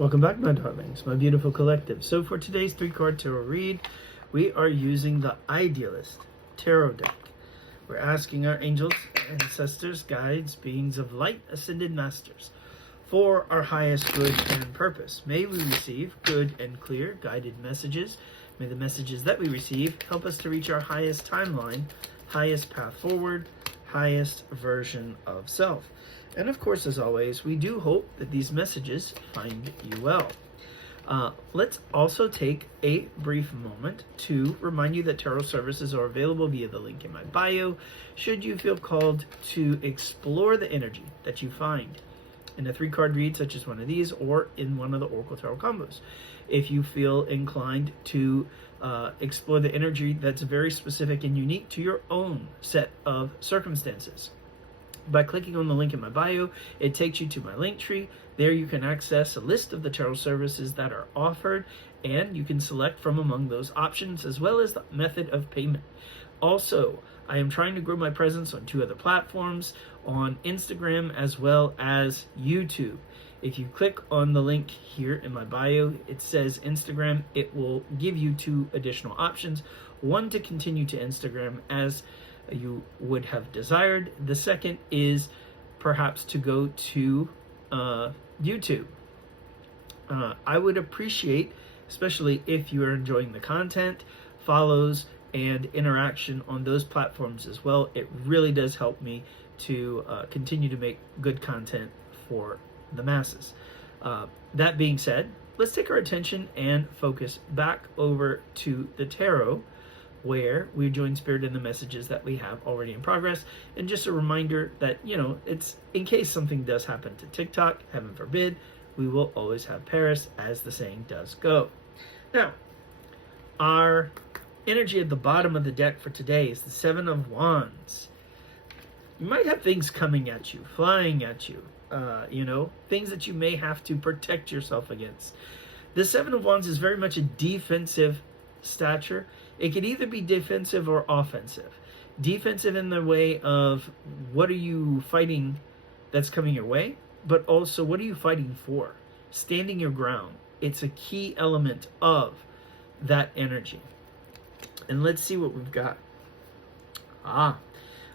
Welcome back, my darlings, my beautiful collective. So for today's 3-card tarot read, we are using the Idealist Tarot deck. We're asking our angels, ancestors, guides, beings of light, ascended masters, for our highest good and purpose. May we receive good and clear guided messages. May the messages that we receive help us to reach our highest timeline, highest path forward, highest version of self. And of course, as always, we do hope that these messages find you well. Let's also take a brief moment to remind you that tarot services are available via the link in my bio, should you feel called to explore the energy that you find in a 3-card read, such as one of these, or in one of the Oracle Tarot combos. If you feel inclined to explore the energy that's very specific and unique to your own set of circumstances, by clicking on the link in my bio, it takes you to my link tree. There you can access a list of the tarot services that are offered, and you can select from among those options, as well as the method of payment. Also, I am trying to grow my presence on 2 other platforms, on Instagram as well as YouTube. If you click on the link here in my bio, it says Instagram. It will give you 2 additional options. One, to continue to Instagram as you would have desired. The second is perhaps to go to YouTube. I would appreciate, especially if you are enjoying the content, follows and interaction on those platforms as well. It really does help me to continue to make good content for the masses. That being said, let's take our attention and focus back over to the tarot, where we join spirit in the messages that we have already in progress. And just a reminder that, it's in case something does happen to TikTok, heaven forbid, we will always have Paris, as the saying does go. Now, our energy at the bottom of the deck for today is the 7 of Wands. You might have things coming at you, flying at you, things that you may have to protect yourself against. The 7 of Wands is very much a defensive stature. It could either be defensive or offensive. Defensive in the way of what are you fighting that's coming your way, but also what are you fighting for? Standing your ground. It's a key element of that energy. And let's see what we've got.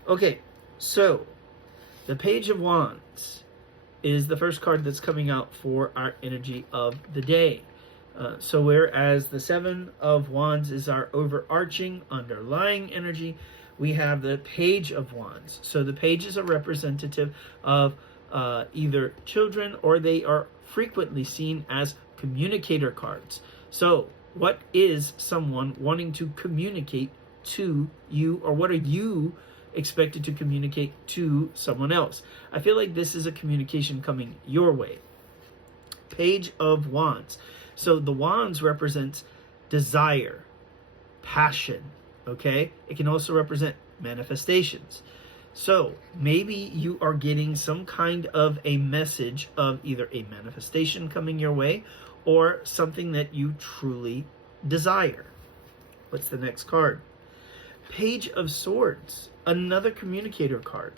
Okay, so the Page of Wands is the first card that's coming out for our energy of the day. So whereas the 7 of Wands is our overarching, underlying energy, we have the Page of Wands. So the Page is a representative of either children, or they are frequently seen as communicator cards. So what is someone wanting to communicate to you, or what are you expected to communicate to someone else? I feel like this is a communication coming your way. Page of Wands. So the Wands represents desire, passion, okay? It can also represent manifestations. So maybe you are getting some kind of a message of either a manifestation coming your way, or something that you truly desire. What's the next card? Page of Swords, another communicator card.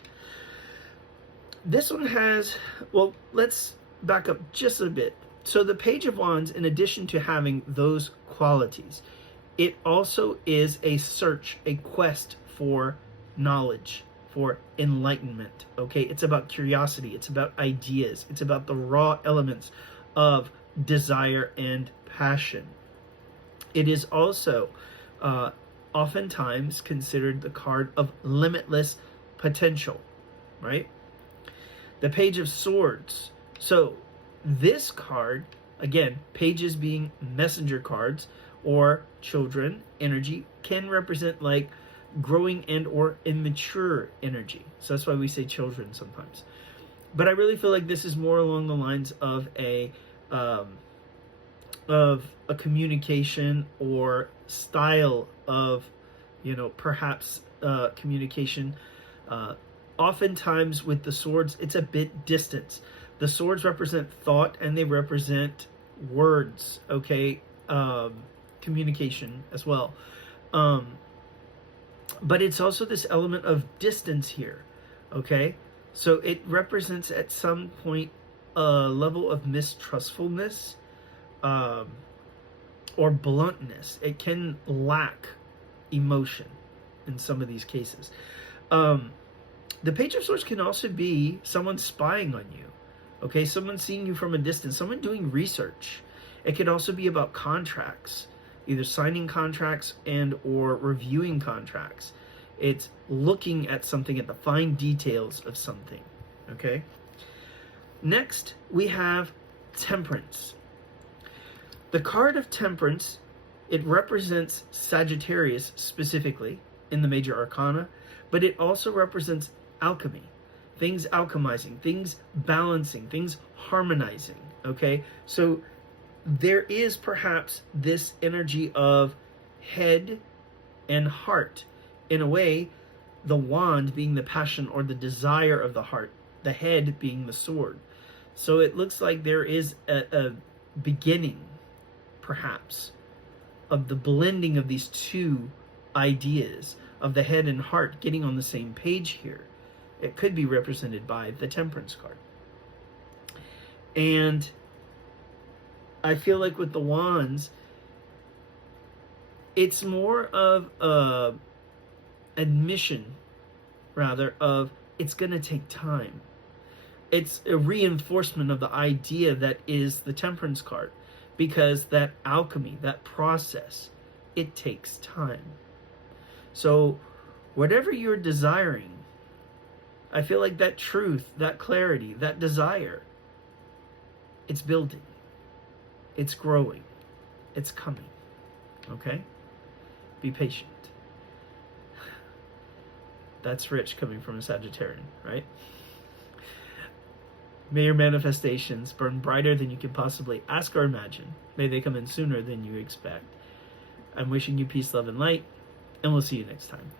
This one has, well, let's back up just a bit. So the Page of Wands, in addition to having those qualities, it also is a search, a quest for knowledge, for enlightenment, okay? It's about curiosity, it's about ideas, it's about the raw elements of desire and passion. It is also oftentimes considered the card of limitless potential, right? The Page of Swords. So this card, again, pages being messenger cards or children energy, can represent like growing and or immature energy. So that's why we say children sometimes. But I really feel like this is more along the lines of a communication or style of, perhaps communication. Oftentimes with the swords, it's a bit distant. The swords represent thought, and they represent words, okay? Communication as well. But it's also this element of distance here, okay? So it represents at some point a level of mistrustfulness or bluntness. It can lack emotion in some of these cases. The Page of Swords can also be someone spying on you. Okay, someone seeing you from a distance, someone doing research. It could also be about contracts, either signing contracts and or reviewing contracts. It's looking at something, at the fine details of something. Okay. Next, we have Temperance. The card of Temperance, it represents Sagittarius specifically in the major arcana, but it also represents alchemy, things alchemizing, things balancing, things harmonizing. Okay, so there is perhaps this energy of head and heart. In a way, the wand being the passion or the desire of the heart, the head being the sword. So it looks like there is a beginning, perhaps, of the blending of these two ideas of the head and heart getting on the same page here. It could be represented by the Temperance card. And I feel like with the wands, it's more of a admission, rather, of it's going to take time. It's a reinforcement of the idea that is the Temperance card, because that alchemy, that process, it takes time. So whatever you're desiring, I feel like that truth, that clarity, that desire, it's building, it's growing, it's coming. Okay? Be patient. That's rich coming from a Sagittarian, right? May your manifestations burn brighter than you can possibly ask or imagine. May they come in sooner than you expect. I'm wishing you peace, love, and light, and we'll see you next time.